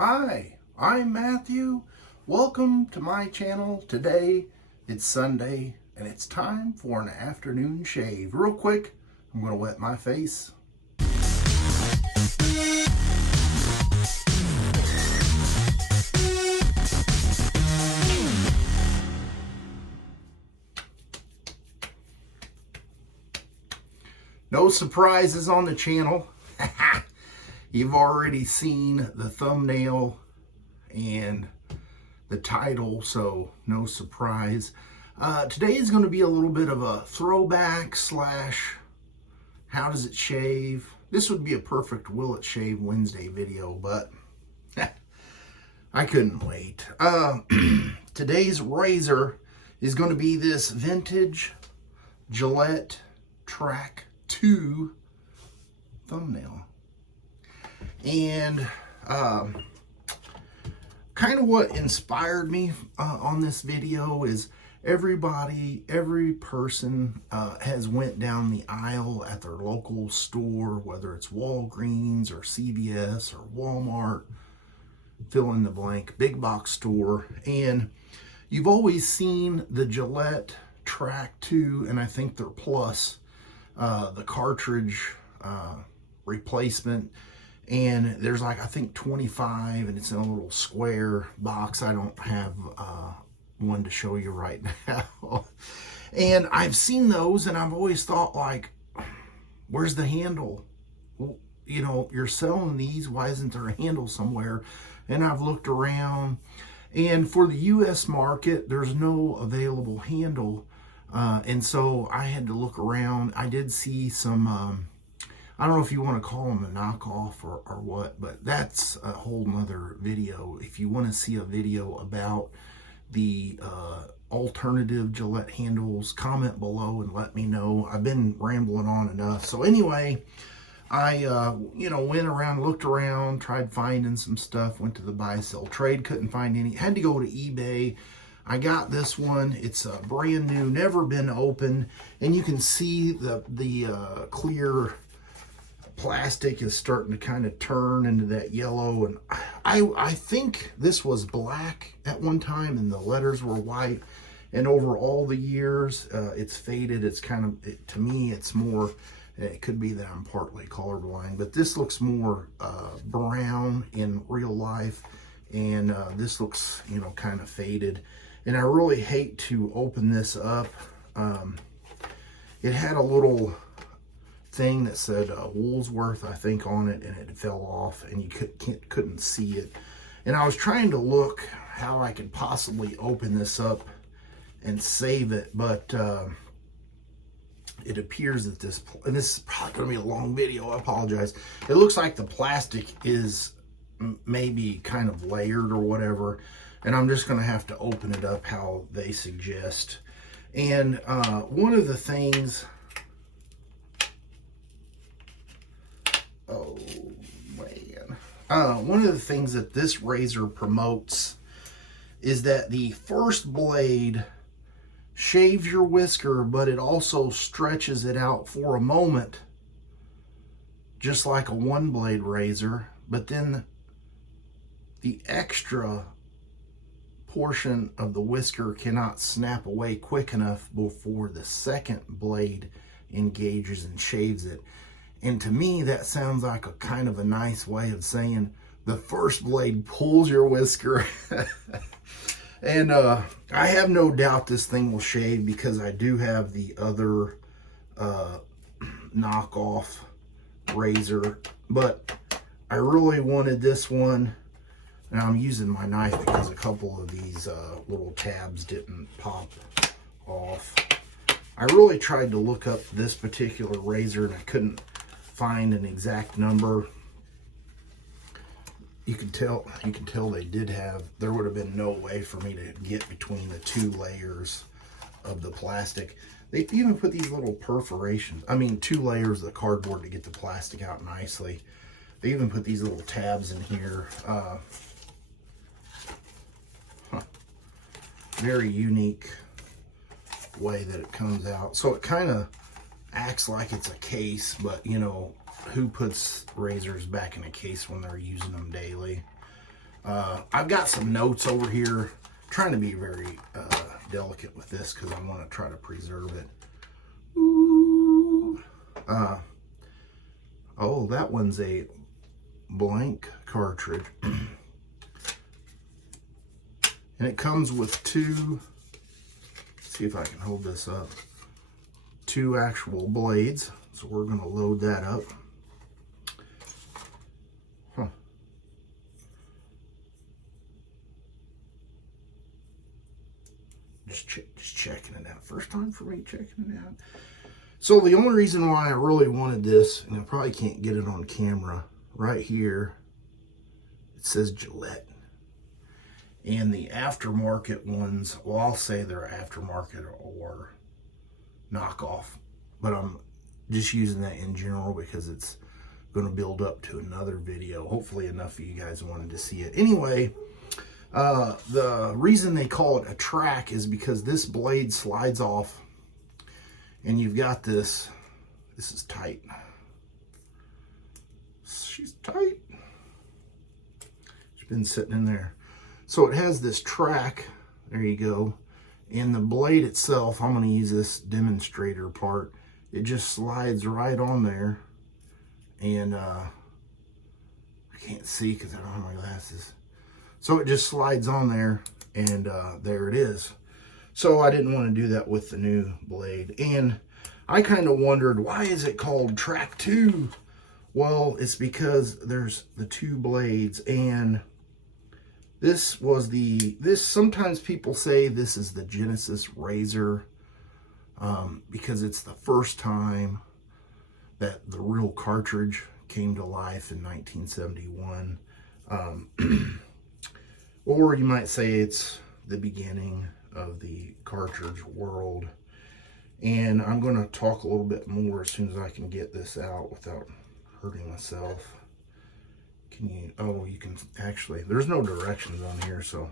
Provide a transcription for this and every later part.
Hi, I'm Matthew. Welcome to my channel. Today it's Sunday and it's time for an afternoon shave. Real quick, I'm going to wet my face. No surprises on the channel. You've already seen the thumbnail and the title, so no surprise. Today is going to be a little bit of a throwback slash how does it shave. This would be a perfect Will It Shave Wednesday video, but I couldn't wait. Today's razor is going to be this vintage Gillette Trac II thumbnail. And kind of what inspired me on this video is every person has went down the aisle at their local store, whether it's Walgreens or CVS or Walmart, fill in the blank, big box store, and you've always seen the Gillette Trac II, and I think they're Plus, the cartridge replacement. And there's like, I think 25, and it's in a little square box. I don't have one to show you right now. And I've seen those, and I've always thought, like, where's the handle? Well, you know, you're selling these, why isn't there a handle somewhere? And I've looked around, and for the US market, there's no available handle. And so I had to look around. I did see some, I don't know if you want to call them a knockoff or what, but that's a whole nother video. If you want to see a video about the alternative Gillette handles, comment below and let me know. I've been rambling on enough. So anyway, I went around, looked around, tried finding some stuff, went to the buy, sell, trade, couldn't find any, had to go to eBay. I got this one. It's brand new, never been opened, and you can see the clear plastic is starting to kind of turn into that yellow, and I think this was black at one time and the letters were white, and over all the years it's faded. It's kind of, to me, it's more, it could be that I'm partly colorblind, but this looks more brown in real life, and this looks, you know, kind of faded, and I really hate to open this up. It had a little thing that said Woolsworth, I think, on it, and it fell off, and you couldn't see it. And I was trying to look how I could possibly open this up and save it, but it appears that this, and this is probably going to be a long video, I apologize. It looks like the plastic is maybe kind of layered or whatever, and I'm just going to have to open it up how they suggest. And one of the things, oh man, one of the things that this razor promotes is that the first blade shaves your whisker, but it also stretches it out for a moment, just like a one blade razor. But then the extra portion of the whisker cannot snap away quick enough before the second blade engages and shaves it. And to me, that sounds like a kind of a nice way of saying the first blade pulls your whisker. And I have no doubt this thing will shave, because I do have the other knockoff razor, but I really wanted this one. Now I'm using my knife because a couple of these little tabs didn't pop off. I really tried to look up this particular razor, and I couldn't find an exact number. You can tell they did have, there would have been no way for me to get between the two layers of the plastic. They even put these little perforations, I mean 2 layers of the cardboard to get the plastic out nicely. They even put these little tabs in here. Very unique way that it comes out. So it kind of acts like it's a case, but you know, who puts razors back in a case when they're using them daily? I've got some notes over here. I'm trying to be very delicate with this because I want to try to preserve it. Ooh. Oh, that one's a blank cartridge. And it comes with two, let's see if I can hold this up, two actual blades. So we're going to load that up. Just checking it out. First time for me checking it out. So the only reason why I really wanted this, and I probably can't get it on camera, right here, it says Gillette. And the aftermarket ones, well, I'll say they're aftermarket or knockoff, but I'm just using that in general because it's going to build up to another video. Hopefully enough of you guys wanted to see it. Anyway, the reason they call it a track is because this blade slides off and you've got this is tight. She's tight. She's been sitting in there. So it has this track, there you go, and the blade itself, I'm going to use this demonstrator part, it just slides right on there, and I can't see because I don't have my glasses. So it just slides on there, and there it is. So I didn't want to do that with the new blade, and I kind of wondered, why is it called Trac II? Well, it's because there's the two blades, and this was sometimes people say this is the Genesis razor because it's the first time that the real cartridge came to life in 1971. Or you might say it's the beginning of the cartridge world. And I'm going to talk a little bit more as soon as I can get this out without hurting myself. You can actually, there's no directions on here, so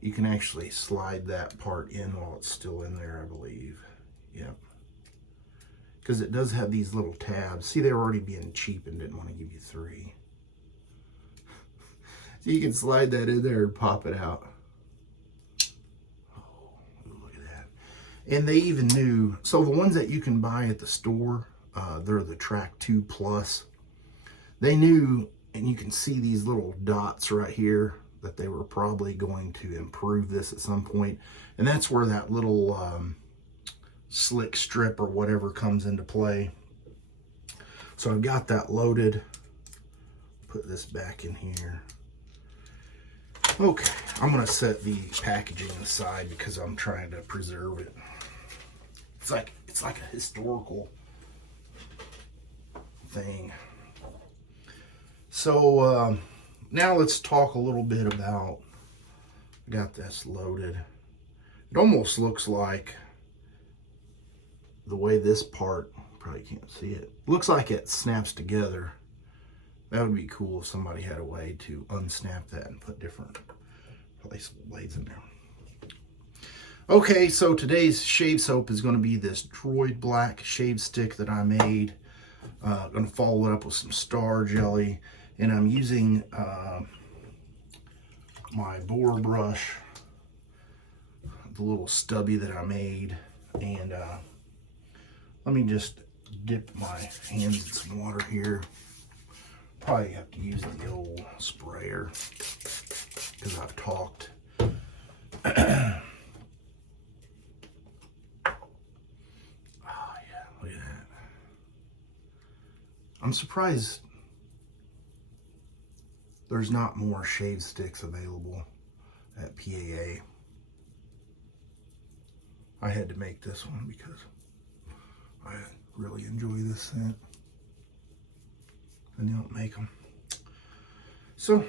you can actually slide that part in while it's still in there, I believe. Yep. Because it does have these little tabs. See, they're already being cheap and didn't want to give you 3. So you can slide that in there and pop it out. Oh, look at that. And they even knew, so the ones that you can buy at the store, they're the Trac II Plus. They knew, and you can see these little dots right here, that they were probably going to improve this at some point. And that's where that little slick strip or whatever comes into play. So I've got that loaded. Put this back in here. Okay, I'm going to set the packaging aside because I'm trying to preserve it. It's like a historical thing. So now let's talk a little bit about, I got this loaded. It almost looks like the way this part, probably can't see it, looks like it snaps together. That would be cool if somebody had a way to unsnap that and put different blades in there. Okay, so today's shave soap is going to be this Droid Black shave stick that I made. Going to follow it up with some star jelly. And I'm using my boar brush, the little stubby that I made. And let me just dip my hands in some water here. Probably have to use the old sprayer because I've talked. Oh yeah, look at that. I'm surprised there's not more shave sticks available at PAA. I had to make this one because I really enjoy this scent. And they don't make them. So,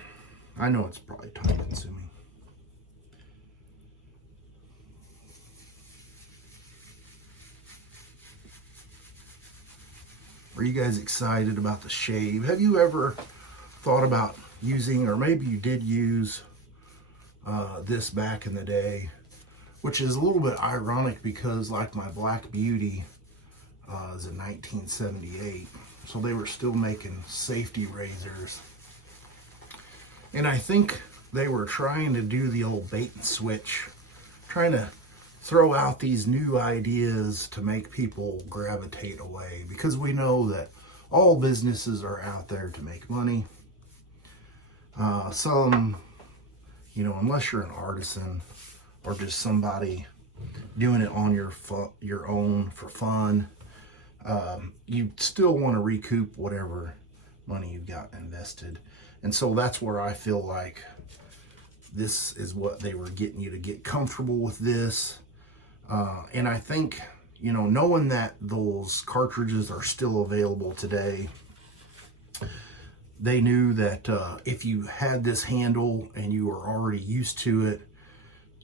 I know it's probably time consuming. Are you guys excited about the shave? Have you ever thought about using, or maybe you did use this back in the day, which is a little bit ironic because like my Black Beauty is in 1978. So they were still making safety razors. And I think they were trying to do the old bait and switch, trying to throw out these new ideas to make people gravitate away, because we know that all businesses are out there to make money. Some, you know, unless you're an artisan or just somebody doing it on your own for fun, you still want to recoup whatever money you've got invested. And so that's where I feel like this is what they were getting you to get comfortable with this. And I think, you know, knowing that those cartridges are still available today, they knew that if you had this handle and you were already used to it,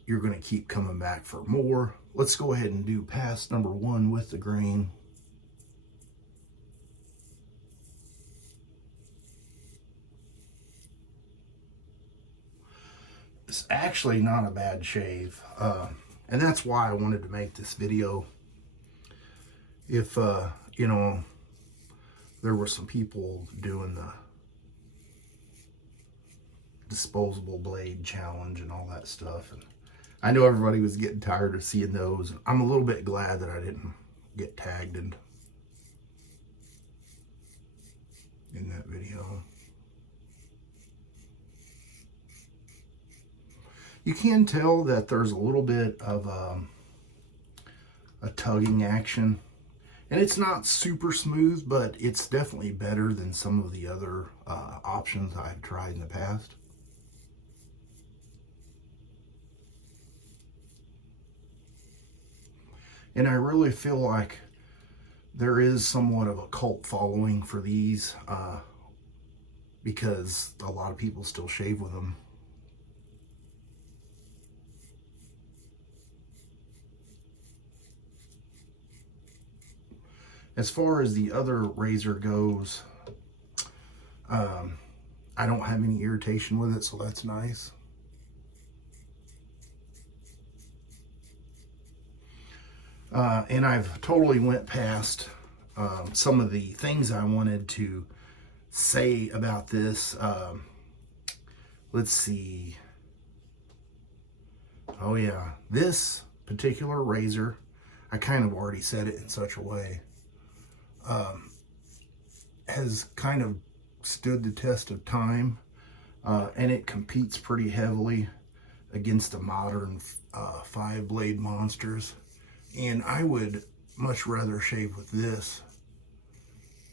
you're going to keep coming back for more. Let's go ahead and do pass number 1 with the grain. It's actually not a bad shave. And that's why I wanted to make this video. If, you know, there were some people doing the disposable blade challenge and all that stuff, and I know everybody was getting tired of seeing those. I'm a little bit glad that I didn't get tagged in that video. You can tell that there's a little bit of a tugging action, and it's not super smooth, but it's definitely better than some of the other options I've tried in the past. And I really feel like there is somewhat of a cult following for these, because a lot of people still shave with them. As far as the other razor goes, I don't have any irritation with it, so that's nice. And I've totally went past some of the things I wanted to say about this. Let's see. Oh yeah, this particular razor, I kind of already said it in such a way, has kind of stood the test of time, and it competes pretty heavily against the modern 5-blade monsters. And I would much rather shave with this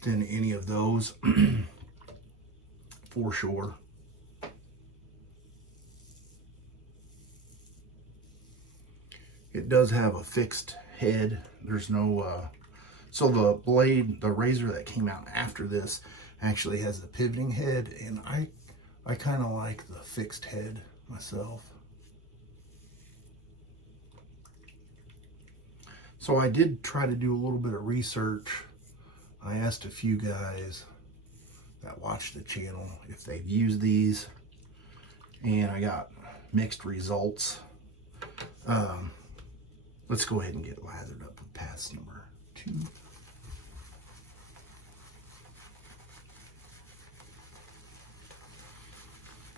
than any of those, for sure. It does have a fixed head. There's no, so the blade, the razor that came out after this actually has the pivoting head, and I kind of like the fixed head myself. So I did try to do a little bit of research. I asked a few guys that watch the channel if they've used these, and I got mixed results. Let's go ahead and get lathered up with pass number 2.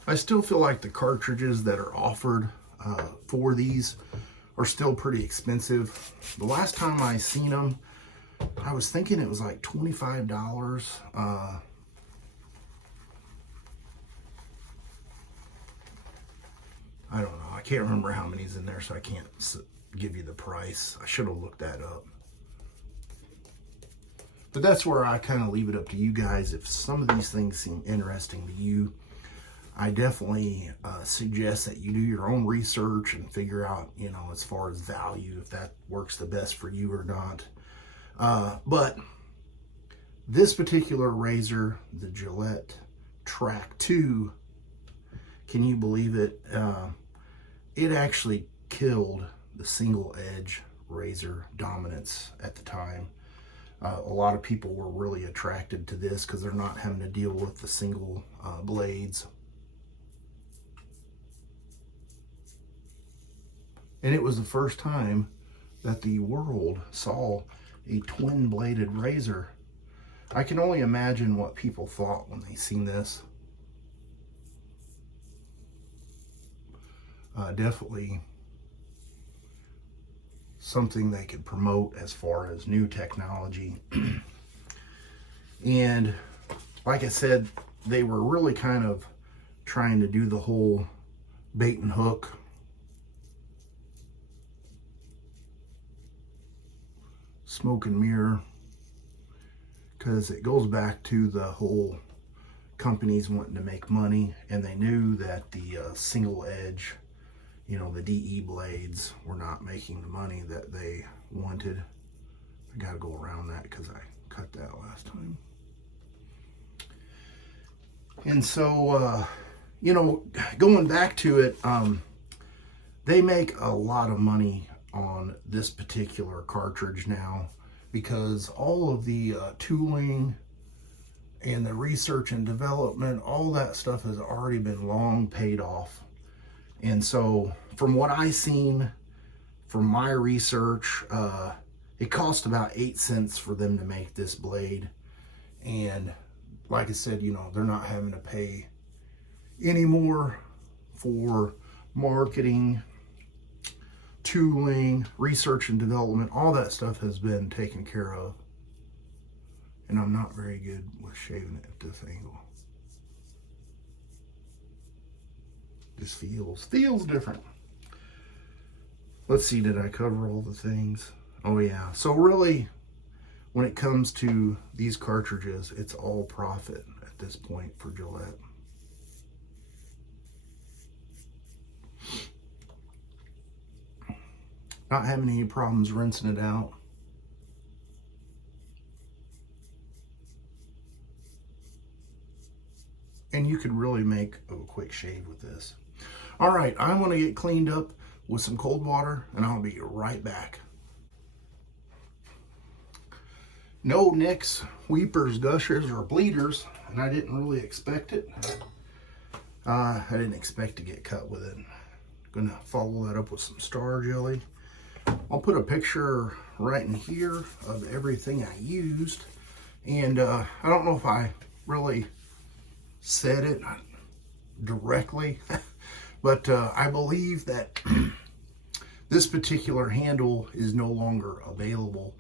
I still feel like the cartridges that are offered for these are still pretty expensive. The last time I seen them, I was thinking it was like $25. I don't know. I can't remember how many's in there, so I can't give you the price. I should have looked that up. But that's where I kind of leave it up to you guys. If some of these things seem interesting to you, I definitely suggest that you do your own research and figure out, you know, as far as value, if that works the best for you or not. But this particular razor, the Gillette Trac II, can you believe it? It actually killed the single edge razor dominance at the time. A lot of people were really attracted to this because they're not having to deal with the single blades. And it was the first time that the world saw a twin-bladed razor. I can only imagine what people thought when they seen this. definitely something they could promote as far as new technology. And like I said, they were really kind of trying to do the whole bait and hook, smoke and mirror, because it goes back to the whole companies wanting to make money, and they knew that the single edge, you know, the DE blades were not making the money that they wanted. I got to go around that because I cut that last time. And so, you know, going back to it, they make a lot of money on this particular cartridge now, because all of the tooling and the research and development, all that stuff has already been long paid off. And so from what I've seen from my research, it cost about 8 cents for them to make this blade. And like I said, you know, they're not having to pay anymore for marketing, tooling, research and development. All that stuff has been taken care of. And I'm not very good with shaving it at this angle. Just feels different. Let's see, did I cover all the things? Oh yeah. So really, when it comes to these cartridges, it's all profit at this point for Gillette. Not having any problems rinsing it out. And you could really make a quick shave with this. All right, I want to get cleaned up with some cold water, and I'll be right back. No nicks, weepers, gushers, or bleeders, and I didn't really expect it. I didn't expect to get cut with it. Gonna follow that up with some star jelly. I'll put a picture right in here of everything I used, and I don't know if I really said it directly, but I believe that this particular handle is no longer available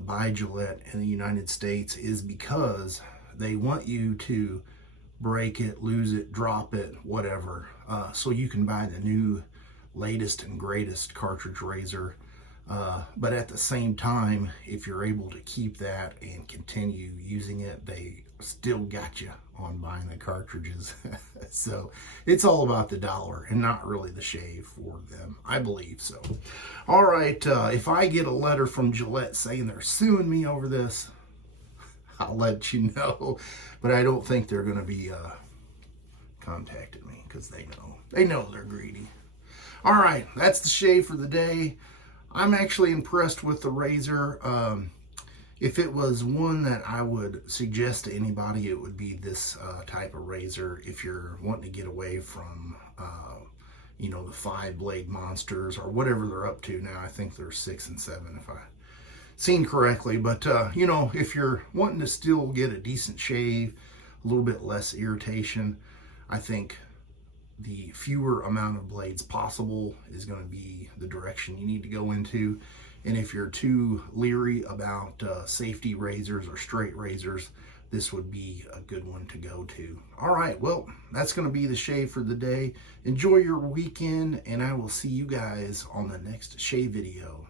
by Gillette in the United States, is because they want you to break it, lose it, drop it, whatever, so you can buy the new latest and greatest cartridge razor. But at the same time, if you're able to keep that and continue using it, they still got you on buying the cartridges. So it's all about the dollar and not really the shave for them, I believe. So all right, if I get a letter from Gillette saying they're suing me over this, I'll let you know, but I don't think they're going to be contacting me, because they know they're greedy. All right, that's the shave for the day. I'm actually impressed with the razor. If it was one that I would suggest to anybody, it would be this type of razor. If you're wanting to get away from, you know, the 5-blade monsters or whatever they're up to now. I think they're 6 and 7 if I seen correctly. But, you know, if you're wanting to still get a decent shave, a little bit less irritation, I think the fewer amount of blades possible is going to be the direction you need to go into. And if you're too leery about safety razors or straight razors, this would be a good one to go to. All right, well, that's going to be the shave for the day. Enjoy your weekend, and I will see you guys on the next shave video.